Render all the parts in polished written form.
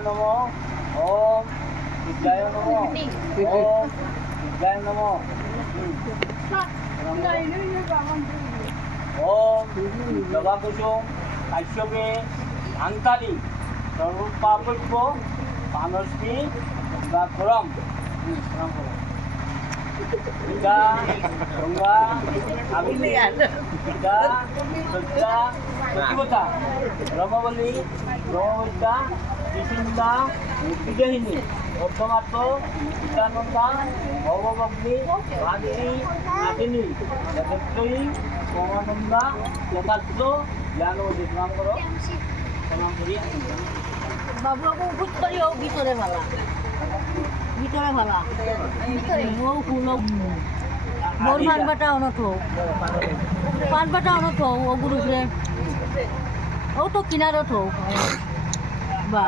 नमो ओम विद्याय नमो ओम विद्याय नमो ओम जबा कुसुम काश्यपे अंताली सर्वपापज्ञ मानस्मी Gangapuram Ida, Gangga, Abhilya, Ida, Sudra, Satyavata, Ramavali, Ramavita, Vishinda, Nitijahini, Ottamato, Itananda, Bhavavagni, Bhadini, Natini, Jagatra, Komananda, Yatatlo, Jano, Jitram Karo, Salam Kariya. বাবু বাবু উঠ করিও ভিতরে ভালা ভিতরে ভালা ও ফুলো বোন পানবাটা অনথো পানবাটা অনথো ও গুরুরে ও তো কিনারো থো বা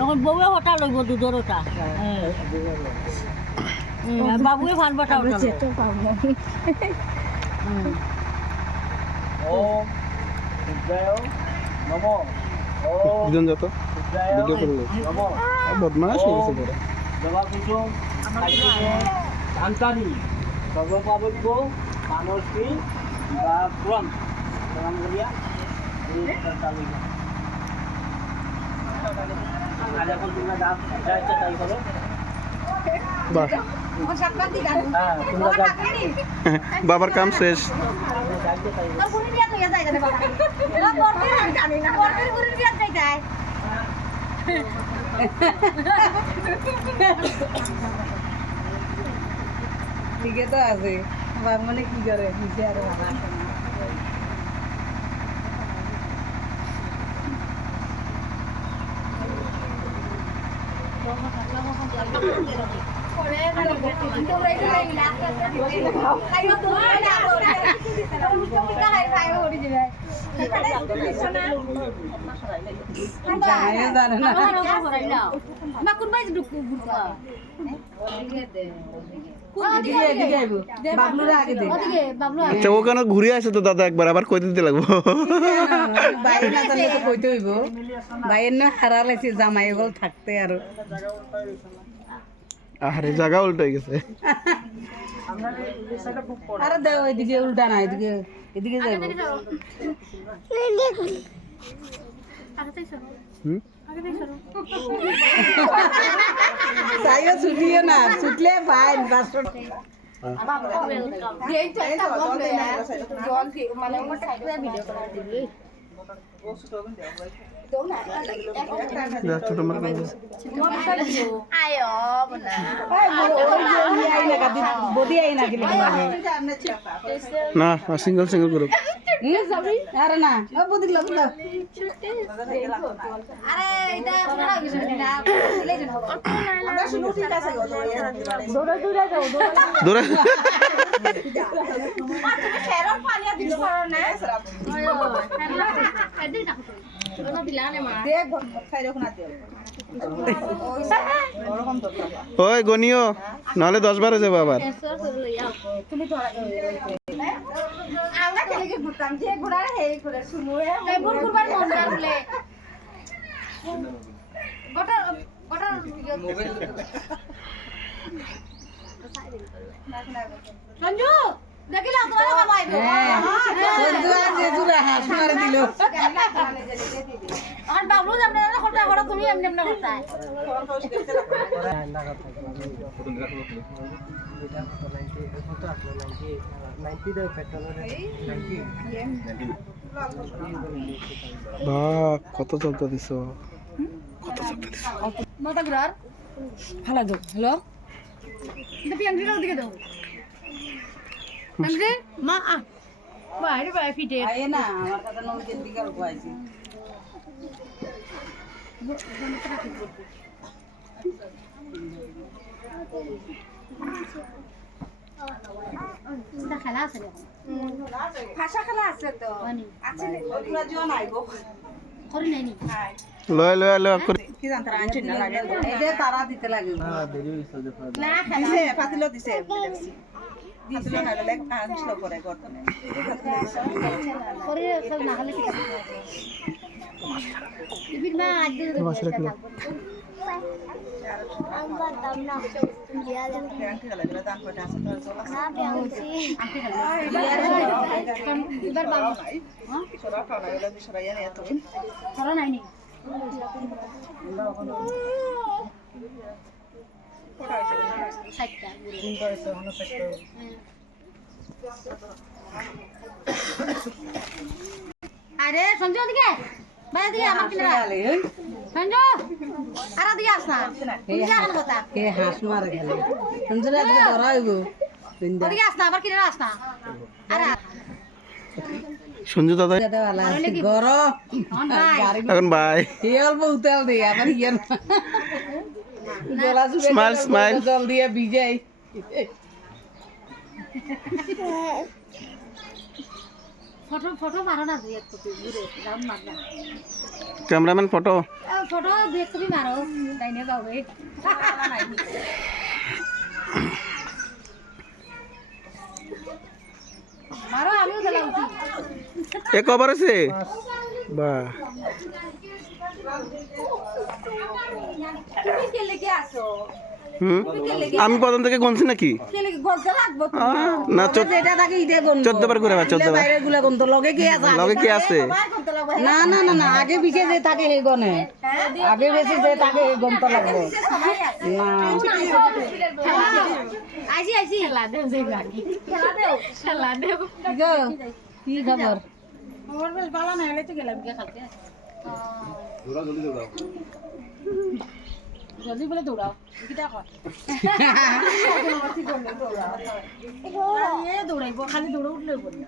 এখন বউয়ে হটা লইব দুধরটা বাবুয়ে পানবাটা উঠছে তো পাবো ওম বিদ্যায় নমো দুজন যত ভিডিও করবে নমো বদমাশ হয়ে গেছে বড় জবা কুসুম আন্তানি সর্বপাপজ্ঞ মানসী বা পুরম সালাম করিয়া আর এখন তোমরা যা ইচ্ছা তাই করো বাহ বাবার কাম শেষ ঠিক তো আছে বাবা মানে কি করে নিজে আর বাবা আচ্ছা ওখানে ঘুরে আসে তো দাদা একবার আবার কই দিতে লাগবো বাইরে না জানলে তো কইতে হইব বাইরে না হারালাইছে জামাই বল থাকতে আর আরে জায়গা উল্টে গেছে আরে দাও এদিকে উল্টা না এদিকে এদিকে যাইব তাইও ছুটিও না ছুটলে ফাইন বাসন ছোট না সিঙ্গল সিঙ্গল গ্রুপ আরে না বুদ্ধি লোক দৌড়া ওই গনিও নাহলে 10-12 হয়ে যাবে আবার আমরা কেলে ঘুরতাম যে ঘোড়ার হেই করে শুনো এই ভুল করবার মন করলে গোটা গোটা মোবাইল সঞ্জু দেখিলা তোমার কামাইবো সঞ্জু আর জেজু হাস মার দিল আর বাবলু জামনে না খটা খটা তুমি এমনি এমনি করতাই বাহ কত চলতে দিছো কত চলতে দিছো মাথা ঘুরার ফালা দাও হ্যালো এটা পিয়াংরির দিকে দাও পিয়াংরি মা আ বাইরে বাইরে ফিটে আয় না আমার কথা নদীর দিকে উপাইছি এটা খেলা আছে ভাষা খেলা আছে তো আছে ওগুলা জন আইবো করি নাই নি লয় লয় লয় করে কি জানতা আনছি না লাগে এই যে তারা দিতে লাগে না দিছে পাতিলো দিছে দিছে না লাগ আনছিল করে করতে করে সব না হলে কি টিভির মা আজ দূরে বাসে রাখলো। আমরা দাম না দিয়া দেন না বেউছি এবার বাবু সরা নাই নি সাইটটা আরে সঞ্জু দিকে বাইরে দিকে আমার কিনা সঞ্জু আর দিকে আস না তুই জান কথা কে হাঁস মারে গেল সঞ্জুরা আজকে ধরা হইব ওদিকে আস না আবার কিনা আস না আরে সঞ্জু দাদা গরম গাড়ি এখন বাই এই অল্প উতাল দে আবার ইয়ে গলা চুপে স্মাইল স্মাইল জল দিয়ে ভিজাই ফটো ফটো মারো না দুই এক কপি ঘুরে রাম মার না ক্যামেরাম্যান ফটো ফটো দুই এক কপি মারো তাই না যাবে মারো আমিও দিলাম এ কবার আছে বা তুমি কে লেগে আসো হুম আমি প্রথম থেকে গুনছি নাকি কে লেগে গলতে লাগবো না যেটা থাকে ইটা গন 14 বার করে বা 14 বার বাইরে গুলা গন তো লগে কি আছে লগে কি আছে না না না না আগে পিছে যে থাকে সেই গনে আগে বেশি যে থাকে সেই গন তো লাগবে না আইছি আইছি খেলা দেও যে বাকি খেলা দেও গো কি খবর মোর বেল পালা না হলে তো গেলাম কে খাতে জলদি বলে দৌড়াও কিটা কর এ দৌড়াইবো খালি দৌড় উঠলে বলি